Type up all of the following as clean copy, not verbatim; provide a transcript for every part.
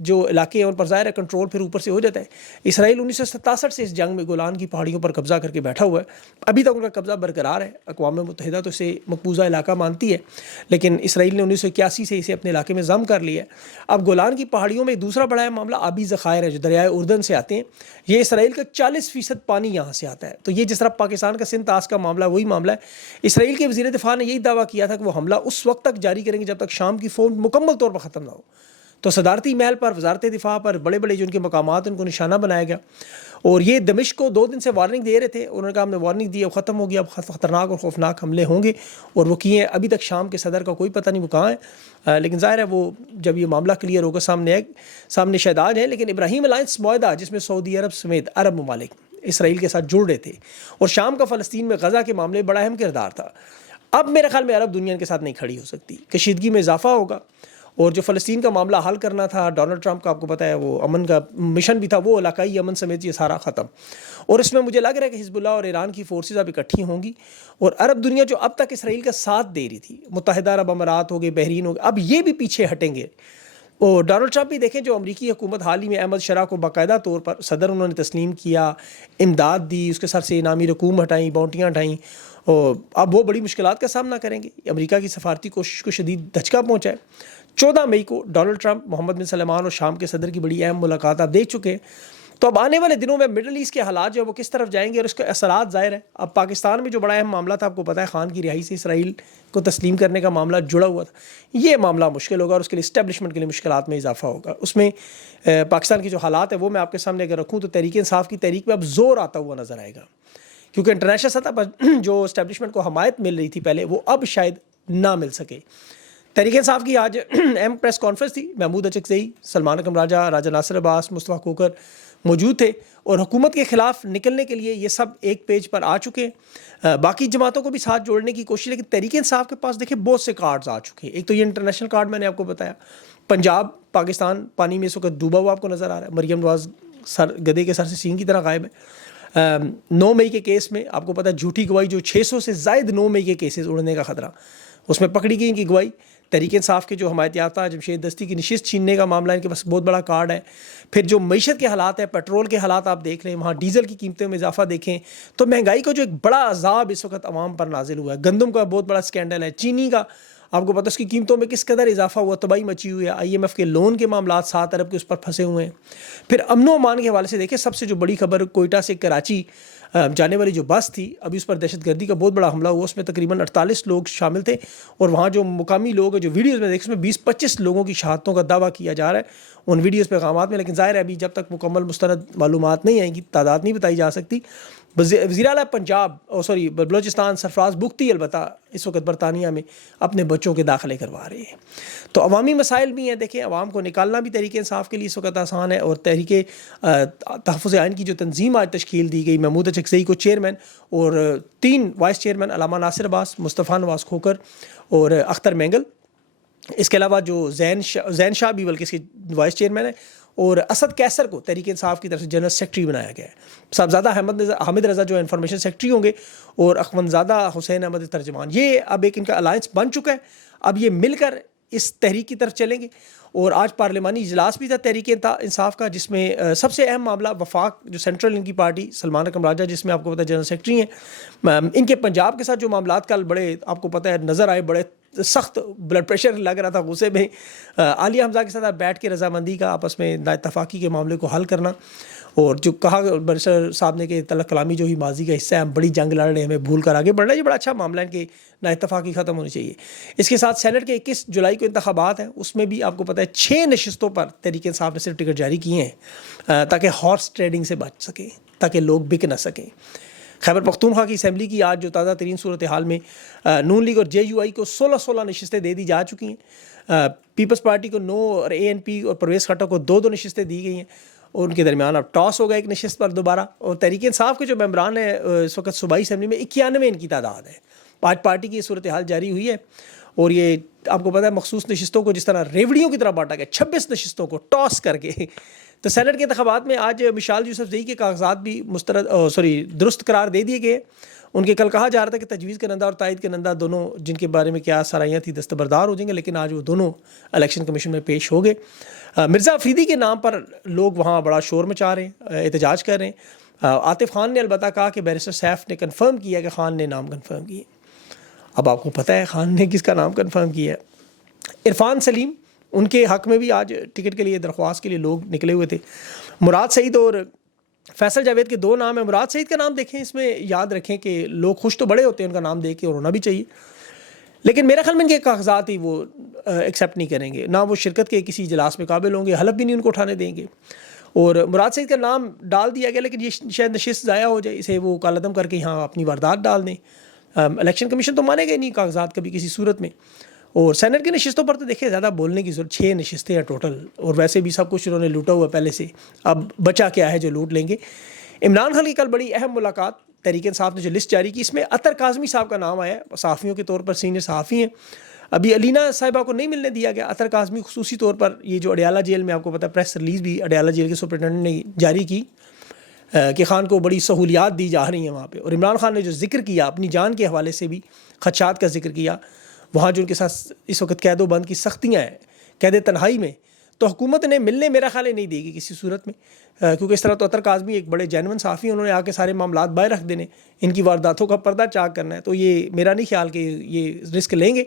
جو علاقے ہیں ان پر ظاہر ہے کنٹرول پھر اوپر سے ہو جاتا ہے. اسرائیل 1967 سے اس جنگ میں گولان کی پہاڑیوں پر قبضہ کر کے بیٹھا ہوا ہے. ابھی تک ان کا قبضہ برقرار ہے. اقوام متحدہ تو اسے مقبوضہ علاقہ مانتی ہے, لیکن اسرائیل نے 1981 سے اسے اپنے علاقے میں ضم کر لیا ہے. اب گولان کی پہاڑیوں میں ایک دوسرا بڑا ہے معاملہ آبی ذخائر ہے جو دریائے اردن سے آتے ہیں. یہ اسرائیل کا 40% پانی یہاں سے آتا ہے. تو یہ جس طرح پاکستان کا سندھ طاس کا معاملہ وہی معاملہ ہے. اسرائیل کے وزیر دفاع نے یہی دعویٰ کیا تھا کہ وہ حملہ اس وقت تک جاری کریں گے جب تک شام کی فوج مکمل طور پر ختم نہ ہو. تو صدارتی محل پر, وزارت دفاع پر, بڑے بڑے جو ان کے مقامات ان کو نشانہ بنایا گیا. اور یہ دمشق کو 2 دن سے وارننگ دے رہے تھے. انہوں نے کہا ہم نے وارننگ دی, اب ختم ہو گیا, اب خطرناک اور خوفناک حملے ہوں گے, اور وہ کیے. ابھی تک شام کے صدر کا کوئی پتہ نہیں وہ کہاں ہے, لیکن ظاہر ہے وہ جب یہ معاملہ کلیئر ہوگا سامنے شہداد ہیں. لیکن ابراہیم الائنس معاہدہ جس میں سعودی عرب سمیت عرب ممالک اسرائیل کے ساتھ جڑ رہے تھے, اور شام کا فلسطین میں غزہ کے معاملے بڑا اہم کردار تھا. اب میرے خیال میں عرب دنیا کے ساتھ نہیں کھڑی ہو سکتی. کشیدگی میں اضافہ ہوگا, اور جو فلسطین کا معاملہ حل کرنا تھا ڈونلڈ ٹرمپ کا, آپ کو پتہ ہے وہ امن کا مشن بھی تھا, وہ علاقائی امن سمیت یہ سارا ختم. اور اس میں مجھے لگ رہا ہے کہ حزب اللہ اور ایران کی فورسز اب اکٹھی ہوں گی, اور عرب دنیا جو اب تک اسرائیل کا ساتھ دے رہی تھی, متحدہ عرب امارات ہو گئے, بحرین ہو گئے, اب یہ بھی پیچھے ہٹیں گے. اور ڈونلڈ ٹرمپ بھی دیکھیں, جو امریکی حکومت حال ہی میں احمد شرح کو باقاعدہ طور پر صدر انہوں نے تسلیم کیا, امداد دی, اس کے سر سے انعامی رقوم ہٹائیں, باؤنٹیاں ہٹائیں, اور اب وہ بڑی مشکلات کا سامنا کریں گے. امریکہ کی سفارتی کوشش کو شدید دھچکا پہنچا ہے. 14 مئی کو ڈونلڈ ٹرمپ, محمد بن سلمان اور شام کے صدر کی بڑی اہم ملاقات آپ دیکھ چکے ہیں. تو اب آنے والے دنوں میں مڈل ایسٹ کے حالات جو ہے وہ کس طرف جائیں گے, اور اس کے اثرات ظاہر ہے. اب پاکستان میں جو بڑا اہم معاملہ تھا, آپ کو پتہ ہے خان کی رہائی سے اسرائیل کو تسلیم کرنے کا معاملہ جڑا ہوا تھا. یہ معاملہ مشکل ہوگا, اور اس کے لیے اسٹیبلشمنٹ کے لیے مشکلات میں اضافہ ہوگا. اس میں پاکستان کے جو حالات ہیں وہ میں آپ کے سامنے اگر رکھوں تو تحریک انصاف کی تحریک میں اب زور آتا ہوا نظر آئے گا, کیونکہ انٹرنیشنل سطح پر جو اسٹیبلشمنٹ کو حمایت مل رہی تھی پہلے, وہ اب شاید نہ مل سکے. تحریک انصاف کی آج اہم پریس کانفرنس تھی. محمود اچکزئی, سلمان اکرم راجہ, راجہ ناصر عباس, مصطفیٰ کوکر موجود تھے, اور حکومت کے خلاف نکلنے کے لیے یہ سب ایک پیج پر آ چکے ہیں. باقی جماعتوں کو بھی ساتھ جوڑنے کی کوشش, لیکن تحریک انصاف کے پاس دیکھیں بہت سے کارڈز آ چکے ہیں. ایک تو یہ انٹرنیشنل کارڈ میں نے آپ کو بتایا, پنجاب پاکستان پانی میں اس وقت ڈوبا ہوا آپ کو نظر آ رہا ہے. مریم نواز گدھے کے سر سے سینگ کی طرح غائب ہے. 9 مئی کے کیس میں آپ کو پتہ ہے جھوٹی گواہی, جو 600 سے زائد 9 مئی کے کیسز اڑنے کا خطرہ, اس میں پکڑی گئی ان کی گواہی. تحریک انصاف کے جو حمایت یافتہ جمشید دستی کی نشست چھیننے کا معاملہ ان کے پاس بہت بڑا کارڈ ہے. پھر جو معیشت کے حالات ہیں, پیٹرول کے حالات آپ دیکھ لیں, وہاں ڈیزل کی قیمتوں میں اضافہ دیکھیں, تو مہنگائی کا جو ایک بڑا عذاب اس وقت عوام پر نازل ہوا ہے. گندم کا بہت بڑا سکینڈل ہے, چینی کا آپ کو پتہ اس کی قیمتوں میں کس قدر اضافہ ہوا, تباہی مچی ہوئی ہے. IMF کے لون کے معاملات 7 ارب کے اس پر پھنسے ہوئے ہیں. پھر امن و امان کے حوالے سے دیکھیں, سب سے جو بڑی خبر, کوئٹہ سے کراچی جانے والی جو بس تھی, ابھی اس پر دہشت گردی کا بہت بڑا حملہ ہوا. اس میں تقریباً 48 لوگ شامل تھے, اور وہاں جو مقامی لوگ ہیں جو ویڈیوز میں دیکھ, اس میں 20-25 لوگوں کی شہادتوں کا دعویٰ کیا جا رہا ہے ان ویڈیوز پیغامات میں. لیکن ظاہر ہے ابھی جب تک مکمل مستند معلومات نہیں آئیں گی, تعداد نہیں بتائی جا سکتی. وزیر اعلیٰ پنجاب بلوچستان سرفراز بگٹی البتہ اس وقت برطانیہ میں اپنے بچوں کے داخلے کروا رہے ہیں. تو عوامی مسائل بھی ہیں. دیکھیں, عوام کو نکالنا بھی تحریک انصاف کے لیے اس وقت آسان ہے, اور تحریک تحفظ آئین کی جو تنظیم آج تشکیل دی گئی, محمود اچکزئی کو چیئرمین, اور 3 وائس چیئرمین, علامہ ناصر عباس, مصطفیٰ نواز کھوکر اور اختر مینگل. اس کے علاوہ جو زین شاہ بھی بلکہ اس کے وائس چیئرمین ہے, اور اسد کیسر کو تحریک انصاف کی طرف سے جنرل سیکرٹری بنایا گیا ہے. صاحبزادہ حامد رضا جو انفارمیشن سیکرٹری ہوں گے, اور اخوندزادہ حسین احمد ترجمان. یہ اب ایک ان کا الائنس بن چکا ہے. اب یہ مل کر اس تحریک کی طرف چلیں گے. اور آج پارلیمانی اجلاس بھی تھا تحریک انصاف کا, جس میں سب سے اہم معاملہ وفاق جو سینٹرل ان کی پارٹی, سلمان اکرم راجہ جس میں آپ کو پتہ ہے جنرل سیکرٹری ہیں, ان کے پنجاب کے ساتھ جو معاملات کل بڑے آپ کو پتہ ہے نظر آئے, بڑے سخت بلڈ پریشر لگ رہا تھا غصے میں. عالیہ حمزہ کے ساتھ بیٹھ کے رضامندی کا آپس میں نا اتفاقی کے معاملے کو حل کرنا, اور جو کہا برسر صاحب نے کہ طلق کلامی جو ہی ماضی کا حصہ ہے, ہم بڑی جنگ لڑ رہے ہیں, ہمیں بھول کر آگے بڑھنا, یہ بڑا اچھا معاملہ ہے کہ نا اتفاقی ختم ہونی چاہیے. اس کے ساتھ سینٹ کے 21 جولائی کو انتخابات ہیں, اس میں بھی آپ کو پتہ ہے 6 نشستوں پر تحریک انصاف نے صرف ٹکٹ جاری کیے ہیں تاکہ ہارس ٹریڈنگ سے بچ سکیں, تاکہ لوگ بک نہ سکیں. خیبر پختونخوا کی اسمبلی کی آج جو تازہ ترین صورتحال میں نون لیگ اور JUI کو 16 نشستیں دے دی جا چکی ہیں. پیپلز پارٹی کو 9 اور ANP اور پرویز خٹک کو 2 نشستیں دی گئی ہیں, اور ان کے درمیان اب ٹاس ہوگا ایک نشست پر دوبارہ. اور تحریک انصاف کے جو ممبران ہیں اس وقت صوبائی اسمبلی میں 91 ان کی تعداد ہے. آج پارٹی کی صورتحال جاری ہوئی ہے, اور یہ آپ کو پتہ ہے مخصوص نشستوں کو جس طرح ریوڑیوں کی طرح بانٹا گیا 26 نشستوں کو ٹاس کر کے. تو سینٹ کے انتخابات میں آج مشال یوسفزئی کے کاغذات بھی درست قرار دے دیے گئے. ان کے کل کہا جا رہا تھا کہ تجویز کنندہ اور تائید کنندہ دونوں جن کے بارے میں کیا سرائیاں تھیں دستبردار ہو جائیں گے, لیکن آج وہ دونوں الیکشن کمیشن میں پیش ہو گئے. مرزا افریدی کے نام پر لوگ وہاں بڑا شور مچا رہے ہیں, احتجاج کر رہے ہیں. عاطف خان نے البتہ کہا کہ بیرسٹر سیف نے کنفرم کیا کہ خان نے نام کنفرم کیے. اب آپ کو پتہ ہے خان نے کس کا نام کنفرم کیا ہے. عرفان سلیم, ان کے حق میں بھی آج ٹکٹ کے لیے درخواست کے لیے لوگ نکلے ہوئے تھے. مراد سعید اور فیصل جاوید کے 2 نام ہیں. مراد سعید کا نام دیکھیں, اس میں یاد رکھیں کہ لوگ خوش تو بڑے ہوتے ہیں ان کا نام دیکھ کے, اور ہونا بھی چاہیے, لیکن میرے خیال میں ان کے کاغذات ہی وہ ایکسیپٹ نہیں کریں گے, نہ وہ شرکت کے کسی اجلاس میں قابل ہوں گے, حلف بھی نہیں ان کو اٹھانے دیں گے. اور مراد سعید کا نام ڈال دیا گیا, لیکن یہ شاید نشست ضائع ہو جائے, اسے وہ کالعدم کر کے یہاں اپنی واردات ڈال دیں. الیکشن کمیشن تو مانے گا نہیں کاغذات کبھی کسی صورت میں. اور سینٹ کی نشستوں پر تو دیکھیں زیادہ بولنے کی ضرورت, 6 نشستیں ہیں ٹوٹل, اور ویسے بھی سب کچھ انہوں نے لوٹا ہوا پہلے سے, اب بچا کیا ہے جو لوٹ لیں گے. عمران خان کی کل بڑی اہم ملاقات, تحریک انصاف نے جو لسٹ جاری کی اس میں اطہر کاظمی صاحب کا نام آیا, صحافیوں کے طور پر سینئر صحافی ہیں. ابھی علینا صاحبہ کو نہیں ملنے دیا گیا. اطہر کاظمی خصوصی طور پر, یہ جو اڈیالہ جیل میں آپ کو پتہ ہے پریس ریلیز بھی اڈیالہ جیل کے سپرنٹینڈنٹ نے جاری کی کہ خان کو بڑی سہولیات دی جا رہی ہیں وہاں پہ. اور عمران خان نے جو ذکر کیا اپنی جان کے حوالے سے بھی خدشات کا ذکر کیا, وہاں جو ان کے ساتھ اس وقت قید و بند کی سختیاں ہیں, قید تنہائی میں, تو حکومت نے ملنے میرا خیال ہے نہیں دے گی کسی صورت میں, کیونکہ اس طرح تو اطہر کاظمی ایک بڑے جینون صحافی ہیں, انہوں نے آ کے سارے معاملات باہر رکھ دینے, ان کی وارداتوں کا پردہ چاک کرنا ہے, تو یہ میرا نہیں خیال کہ یہ رسک لیں گے.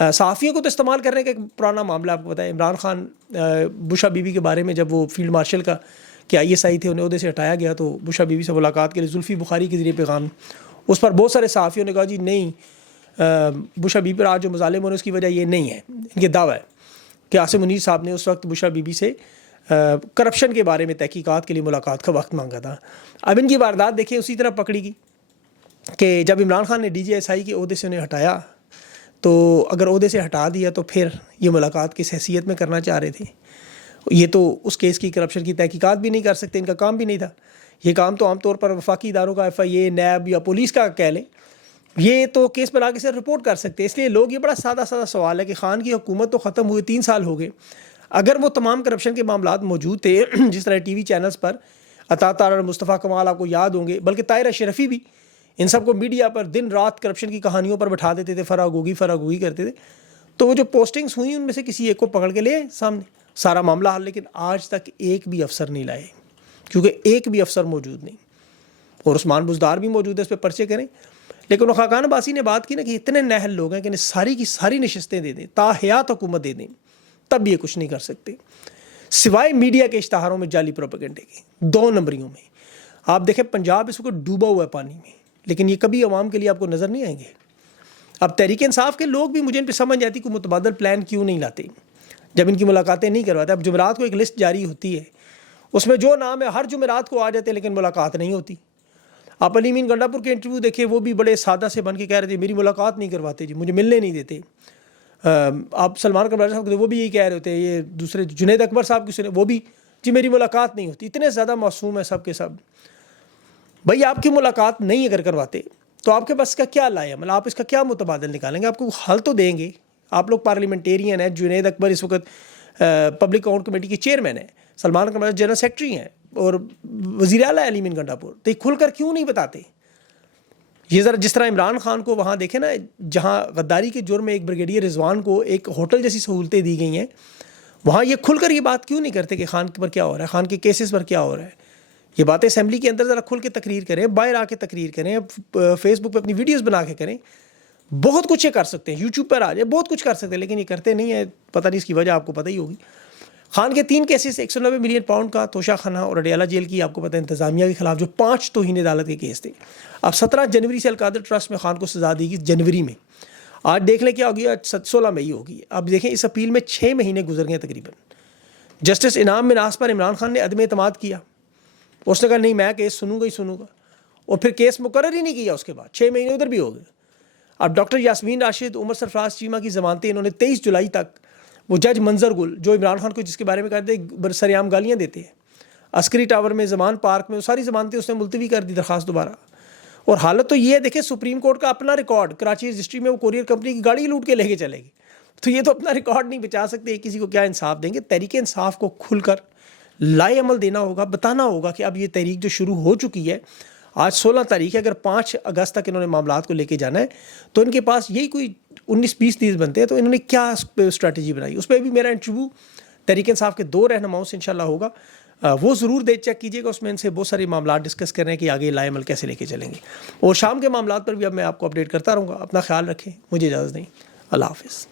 صحافیوں کو تو استعمال کرنے کا ایک پرانا معاملہ آپ کو پتہ ہے. عمران خان بشا بی بی کے بارے میں جب وہ فیلڈ مارشل کا کہ ISI تھے انہیں عہدے سے ہٹایا گیا, تو بشا بی بی سے ملاقات کے لیے زلفی بخاری کے ذریعے پیغام, اس پر بہت سارے صحافیوں نے کہا جی نہیں, بشا بی بی پر آج جو مظالم ہونے اس کی وجہ یہ نہیں ہے. ان کے دعویٰ ہے کہ عاصم منیر صاحب نے اس وقت بشا بی بی سے کرپشن کے بارے میں تحقیقات کے لیے ملاقات کا وقت مانگا تھا. اب ان کی واردات دیکھیں اسی طرح پکڑی گئی کہ جب عمران خان نے DGSI کے عہدے سے انہیں ہٹایا, تو اگر عہدے سے ہٹا دیا تو پھر یہ ملاقات کس حیثیت میں کرنا چاہ رہے تھے. یہ تو اس کیس کی کرپشن کی تحقیقات بھی نہیں کر سکتے, ان کا کام بھی نہیں تھا. یہ کام تو عام طور پر وفاقی اداروں کا FIA, نیب یا پولیس کا کہہ لیں, یہ تو کیس پر آگے سے رپورٹ کر سکتے. اس لیے لوگ, یہ بڑا سادہ سوال ہے کہ خان کی حکومت تو ختم ہوئے 3 سال ہو گئے, اگر وہ تمام کرپشن کے معاملات موجود تھے جس طرح TV چینلز پر عطا طاہر اور مصطفیٰ کمال آپ کو یاد ہوں گے, بلکہ طاہر اشرفی بھی, ان سب کو میڈیا پر دن رات کرپشن کی کہانیوں پر بٹھا دیتے تھے, فراگوگی کرتے تھے. تو وہ جو پوسٹنگز ہوئی ان میں سے کسی ایک کو پکڑ کے لے سامنے, سارا معاملہ حل. لیکن آج تک ایک بھی افسر نہیں لائے, کیونکہ ایک بھی افسر موجود نہیں. اور عثمان بزدار بھی موجود ہے, اس پہ پرچے کریں. لیکن خاقان عباسی نے بات کی نا کہ اتنے نااہل لوگ ہیں کہ انہیں ساری کی ساری نشستیں دے دیں, تاحیات حکومت دے دیں, تب یہ کچھ نہیں کر سکتے سوائے میڈیا کے اشتہاروں میں, جعلی پروپیگنڈے کے 2 نمبریوں میں. آپ دیکھیں پنجاب اس وقت ڈوبا ہوا ہے پانی میں, لیکن یہ کبھی عوام کے لیے آپ کو نظر نہیں آئیں گے. اب تحریک انصاف کے لوگ بھی, مجھے ان پہ سمجھ آتی کہ متبادل پلان کیوں نہیں لاتے جب ان کی ملاقاتیں نہیں کرواتے. اب جمعرات کو ایک لسٹ جاری ہوتی ہے, اس میں جو نام ہے ہر جمعرات کو آ جاتے ہیں, لیکن ملاقات نہیں ہوتی. آپ علی امین گنڈا پور کے انٹرویو دیکھیں, وہ بھی بڑے سادہ سے بن کے کہہ رہے تھے میری ملاقات نہیں کرواتے جی, مجھے ملنے نہیں دیتے. آپ سلمان قمر صاحب وہ بھی یہی کہہ رہے ہوتے ہیں. یہ دوسرے جنید اکبر صاحب کی سنے, وہ بھی جی میری ملاقات نہیں ہوتی. اتنے زیادہ معصوم ہیں سب کے سب. بھائی آپ کی ملاقات نہیں اگر کرواتے تو آپ کے پاس کا کیا لائے عمل, آپ اس کا کیا متبادل نکالیں گے؟ آپ کو حل تو دیں گے. آپ لوگ پارلیمنٹیرین ہیں, جنید اکبر اس وقت پبلک اکاؤنٹ کمیٹی کے چیئرمین ہیں, سلمان قمر جنرل سیکرٹری ہیں, اور وزیر اعلیٰ علی امین گنڈا پور. تو یہ کھل کر کیوں نہیں بتاتے؟ یہ ذرا جس طرح عمران خان کو وہاں دیکھیں نا, جہاں غداری کے جرم میں ایک بریگیڈیئر رضوان کو ایک ہوٹل جیسی سہولتیں دی گئی ہیں, وہاں یہ کھل کر یہ بات کیوں نہیں کرتے کہ خان پر کیا ہو رہا ہے, خان کے کیسز پر کیا ہو رہا ہے. یہ باتیں اسمبلی کے اندر ذرا کھل کے تقریر کریں, باہر آ کے تقریر کریں, فیس بک پہ اپنی ویڈیوز بنا کے کریں. بہت کچھ یہ کر سکتے ہیں, یوٹیوب پر آ جائے, بہت کچھ کر سکتے ہیں, لیکن یہ کرتے نہیں ہیں. پتہ نہیں اس کی وجہ, آپ کو پتہ ہی ہوگی. خان کے 3 کیسز 190 ملین پاؤنڈ کا توشہ خانہ اور اڈیالہ جیل کی آپ کو پتہ ہے انتظامیہ کے خلاف جو 5 توہین عدالت کے کیس تھے. اب 17 جنوری سے القادر ٹرسٹ میں خان کو سزا دی گئی جنوری میں. آج دیکھ لیں کیا ہوگی, 16 مئی ہوگی. اب دیکھیں اس اپیل میں 6 مہینے گزر گئے تقریباً. جسٹس انعام مناس پر عمران خان نے عدم اعتماد کیا. اس نے کہا نہیں میں کیس سنوں گا, اور پھر کیس مقرر ہی نہیں کیا. اس کے بعد 6 مہینے ادھر بھی ہو گئے. اب ڈاکٹر یاسمین راشد, عمر سرفراز چیمہ کی ضمانتیں انہوں نے 23 جولائی تک, وہ جج منظر گل جو عمران خان کو جس کے بارے میں کہتے ہیں سریعام گالیاں دیتے ہیں, عسکری ٹاور میں, زمان پارک میں, وہ ساری ضمانتیں اس نے ملتوی کر دی, درخواست دوبارہ. اور حالت تو یہ ہے، دیکھیں سپریم کورٹ کا اپنا ریکارڈ، کراچی رجسٹری میں وہ کوریئر کمپنی کی گاڑی لوٹ کے لے کے چلے گی، تو یہ تو اپنا ریکارڈ نہیں بچا سکتے، کسی کو کیا انصاف دیں گے؟ تحریک انصاف کو کھل کر لائے عمل دینا ہوگا، بتانا ہوگا کہ اب یہ تحریک جو شروع ہو چکی ہے، آج 16 تاریخ ہے، اگر 5 اگست تک انہوں نے معاملات کو لے کے جانا ہے تو ان کے پاس یہی کوئی 19-20 دن بنتے ہیں، تو انہوں نے کیا اسٹریٹجی بنائی؟ اس پہ بھی میرا انٹرویو تحریک انصاف کے 2 رہنماؤں سے انشاءاللہ ہوگا، وہ ضرور چیک کیجیے گا، اس میں ان سے بہت سارے معاملات ڈسکس کر رہے ہیں کہ آگے لائے عمل کیسے لے کے چلیں گے، اور شام کے معاملات پر بھی اب میں آپ کو اپڈیٹ کرتا رہوں گا۔ اپنا خیال رکھیں، مجھے اجازت دیں، اللہ حافظ۔